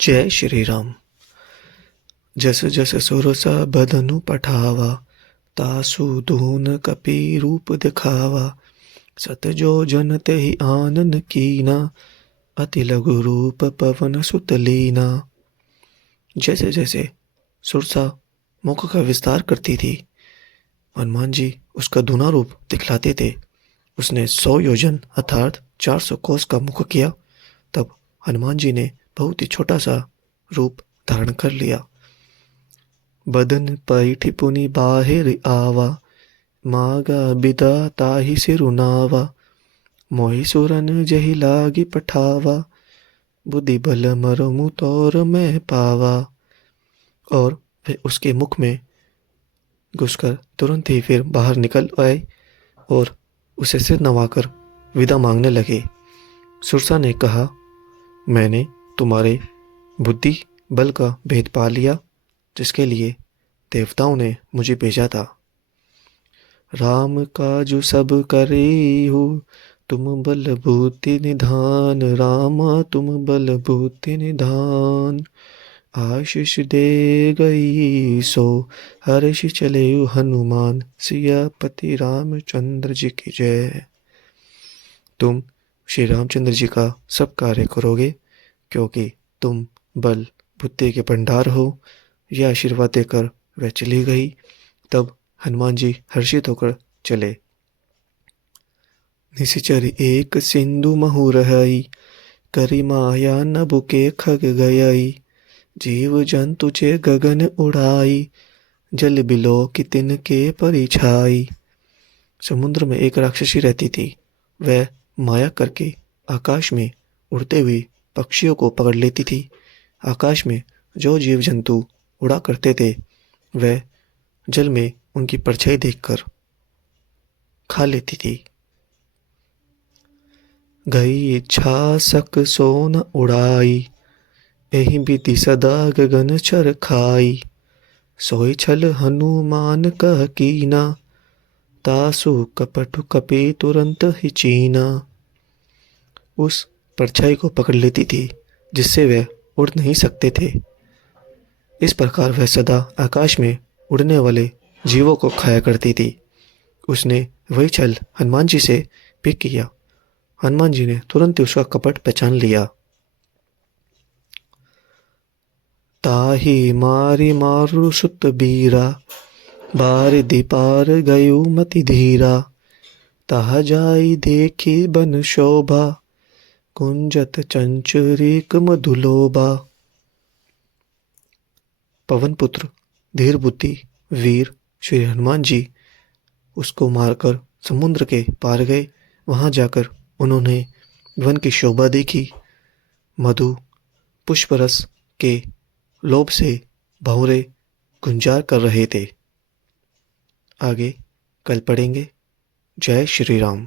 जय श्री राम। जस जस सुरसा बदनु पठावा, तासु धून कपि रूप दिखावा। सत जो जन तेहि आनन कीना, अति लघु रूप पवन सुत लीना। जैसे जैसे सुरसा मुख का विस्तार करती थी, हनुमान जी उसका दूना रूप दिखलाते थे। उसने 100 योजन अर्थात 400 कोस का मुख किया, तब हनुमान जी ने बहुत ही छोटा सा रूप धारण कर लिया। बदन पैठ पुनि बाहिर आवा, मागा बिदा ताहि सिरुनावा। मोहि सुरन जहि लागी पठावा, बुद्धि बल मरमु तौर मैं पावा। और वे उसके मुख में घुसकर तुरंत ही फिर बाहर निकल आए और उसे सिर नवाकर विदा मांगने लगे। सुरसा ने कहा, मैंने तुम्हारे बुद्धि बल का भेद पा लिया, जिसके लिए देवताओं ने मुझे भेजा था। राम काजु सब करे हो, तुम बल बुद्धि निधान। रामा तुम बल बुद्धि निधान, आशीष दे गई सो हर्ष चले हनुमान। सियापति रामचंद्र जी की जय। तुम श्री रामचंद्र जी का सब कार्य करोगे, क्योंकि तुम बल बुद्धि के भंडार हो। यह आशीर्वाद देकर वह चली गई। तब हनुमान जी हर्षित होकर चले। निशिचर एक सिंधु महु रहई, करी माया नभ के खग गयई। जीव जंतु चे गगन उड़ाई, जल बिलो कि तिन के परिछाई। समुद्र में एक राक्षसी रहती थी। वह माया करके आकाश में उड़ते हुए पक्षियों को पकड़ लेती थी। आकाश में जो जीव जंतु उड़ा करते थे, वह जल में उनकी परछाई देखकर खा लेती थी। गई इच्छा सक सोन उड़ाई, एहि विधि सदा गगन चर खाई। सोई छल हनुमान कह कीना, तासु कपट कपे तुरंत ही चीना। उस परछाई को पकड़ लेती थी, जिससे वे उड़ नहीं सकते थे। इस प्रकार वह सदा आकाश में उड़ने वाले जीवों को खाया करती थी। उसने वही छल हनुमान जी से भी किया। हनुमान जी ने तुरंत ही उसका कपट पहचान लिया। ताहि मारी मारु सुत बीरा, बार दीपार गयु मति धीरा। ताहा जाई देखी बन शोभा, कुंजत चंचरीक मधुलोभा। पवन पुत्र धीर बुद्धि वीर श्री हनुमान जी उसको मारकर समुद्र के पार गए। वहां जाकर उन्होंने वन की शोभा देखी। मधु पुष्परस के लोभ से भंवरे गुंजार कर रहे थे। आगे कल पढ़ेंगे। जय श्री राम।